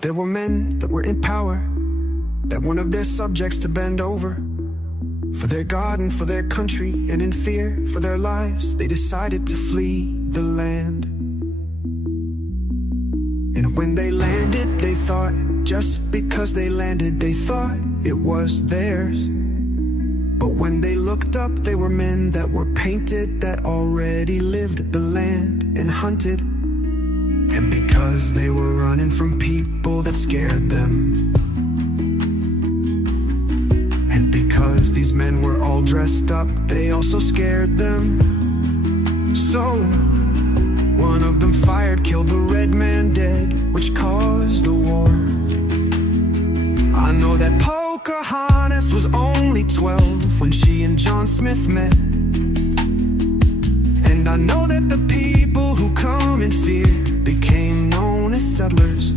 There were men that were in power that wanted their subjects to bend over for their God and for their country, and in fear for their lives they decided to flee the land. And when they landed, they thought, just because they landed, they thought it was theirs. But when they looked up, they were men that were painted, that already lived the land and hunted. And because they were running from people that scared them, and because these men were all dressed up, they also scared them. So one of them fired, killed the red man dead, which caused a war. I know that Pocahontas was only 12 when she and John Smith met. And I know that the people who come in fear became known as settlers.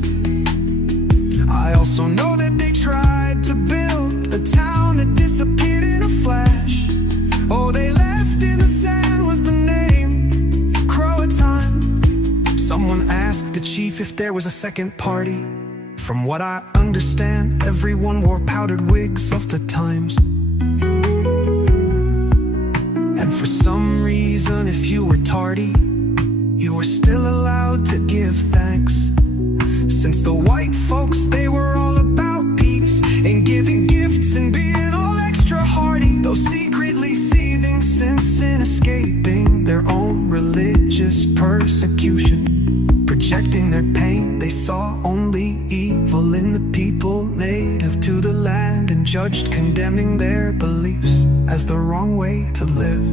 I also know that they tried to build a town that disappeared in a flash. Oh, they left in the sand was the name, Croatoan. Someone asked the chief if there was a second party. From what I understand, everyone wore powdered wigs of the times. And for some reason, if you were tardy, you were still allowed to give thanks. Since the white folks, they were all about peace and giving gifts and being all extra hardy, though secretly seething since in escaping their own religious persecution. Projecting their pain, they saw only evil in the people native to the land, and judged, condemning their beliefs as the wrong way to live.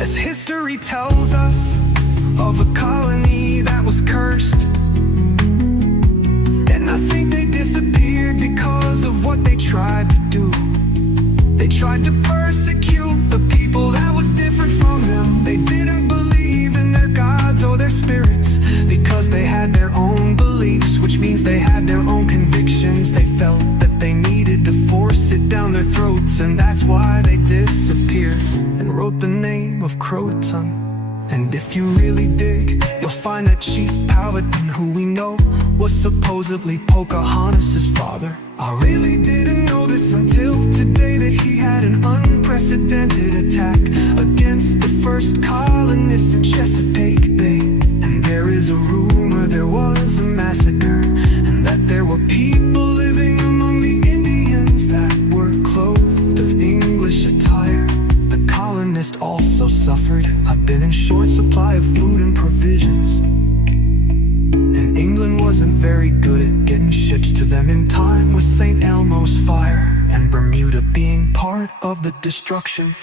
As history tells us of a colony that was cursed, and I think they disappeared because of what they tried to do. They tried to persecute the people that was different from them. They didn't believe in their gods or their spirits because they had their own beliefs, which means they had their own convictions. They felt that they needed to force it down their throats, and that's why they disappeared and wrote the name of Croatoan. And if you really dig, you'll find that Chief Powhatan, who we know was supposedly Pocahontas' father. I really didn't know this until today, that he had an unprecedented attack against the first colonists in Chesapeake Bay. And there is a rumor there was a massacre, and that there were people living among the Indians that were clothed of English attire. The colonists also suffered. I've been in short supply of food and provisions, and England wasn't very good at getting ships to them in time, with St. Elmo's fire and Bermuda being part of the destruction.